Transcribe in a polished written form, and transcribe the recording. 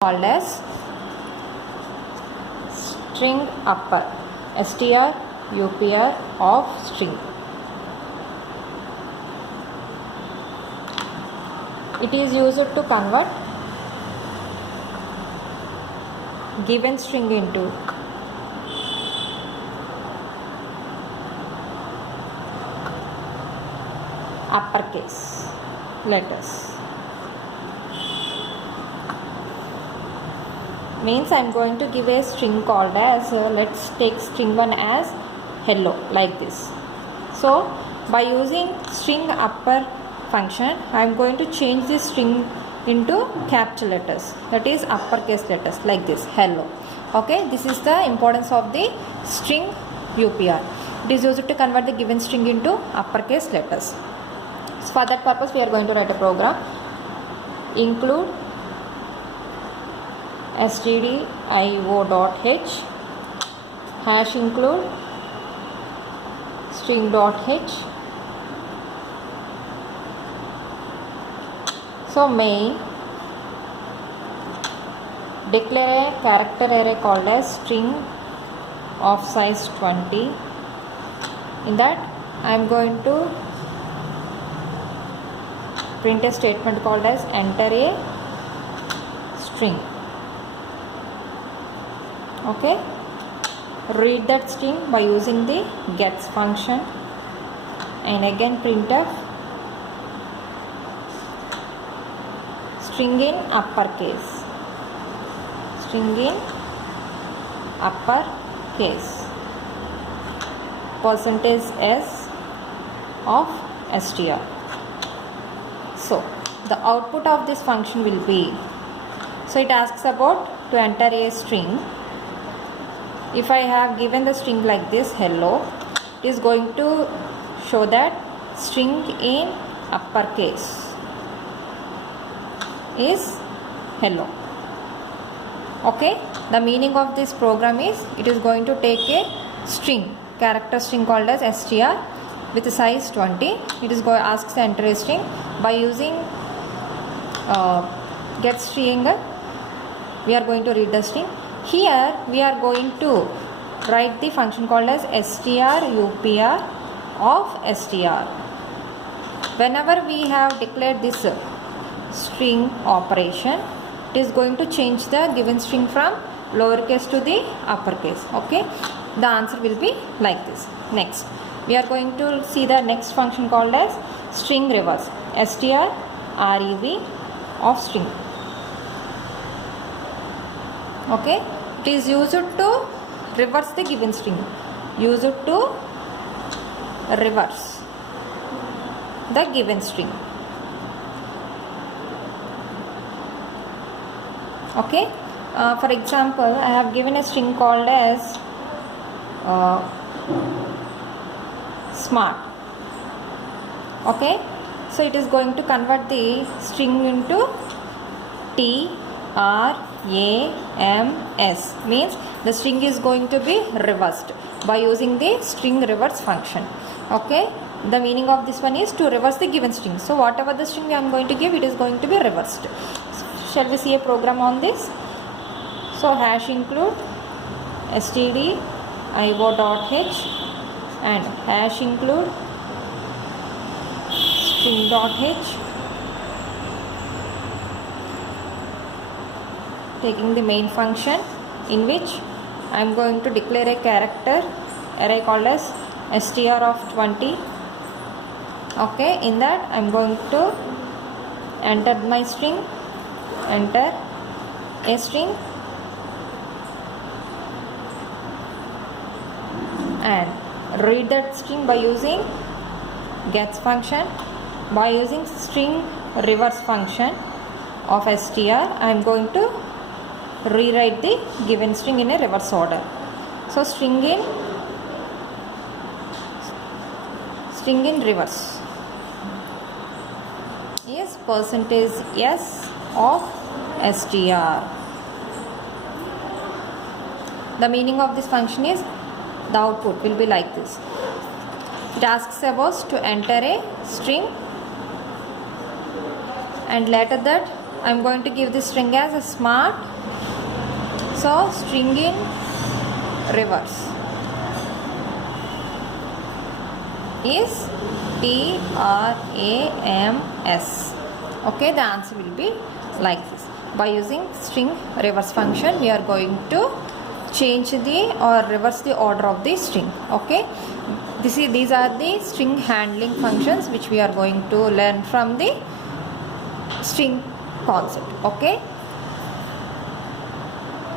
called as string upper, str upr of string. It is used to convert given string into uppercase letters. Means I am going to give a string called as let's take string 1 as hello, like this. So by using string upper function I am going to change this string into capital letters, that is uppercase letters, like this, hello. Okay, this is the importance of the string upr. It is used to convert the given string into uppercase letters. So for that purpose we are going to write a program. Include stdio.h hash include string.h. So main declare a character array called as string of size 20. In that I am going to print a statement called as enter a string. Okay, read that string by using the gets function, and again printf string in uppercase, %s of str. So the output of this function will be, so it asks about to enter a string. If I have given the string like this hello, it is going to show that string in uppercase is hello. Okay, the meaning of this program is it is going to take a string, character string called as str with size 20. It is going to ask the enter a string by using get string. We are going to read the string. Here we are going to write the function called as str upr of str. Whenever we have declared this string operation, it is going to change the given string from lowercase to the uppercase. Okay, the answer will be like this. Next we are going to see the next function called as string reverse, str rev of string. Okay, it is used to reverse the given string, use it to reverse the given string. Okay, for example I have given a string called as smart. Okay, so it is going to convert the string into trams, means the string is going to be reversed by using the string reverse function. Okay, the meaning of this one is to reverse the given string. So whatever the string I am going to give, it is going to be reversed. Shall we see a program on this? So hash include stdio.h and hash include string.h, taking the main function in which I am going to declare a character array called as str of 20. Okay, in that I am going to enter my string, enter a string, and read that string by using gets function. By using string reverse function of str I am going to rewrite the given string in a reverse order. So string in reverse is %s of str. The meaning of this function is the output will be like this. It asks about to enter a string and later that I'm going to give this string as a smart. So string in reverse is TRAMS. Okay, the answer will be like this. By using string reverse function, we are going to change the or reverse the order of the string. Okay, these are the string handling functions which we are going to learn from the string concept. Okay.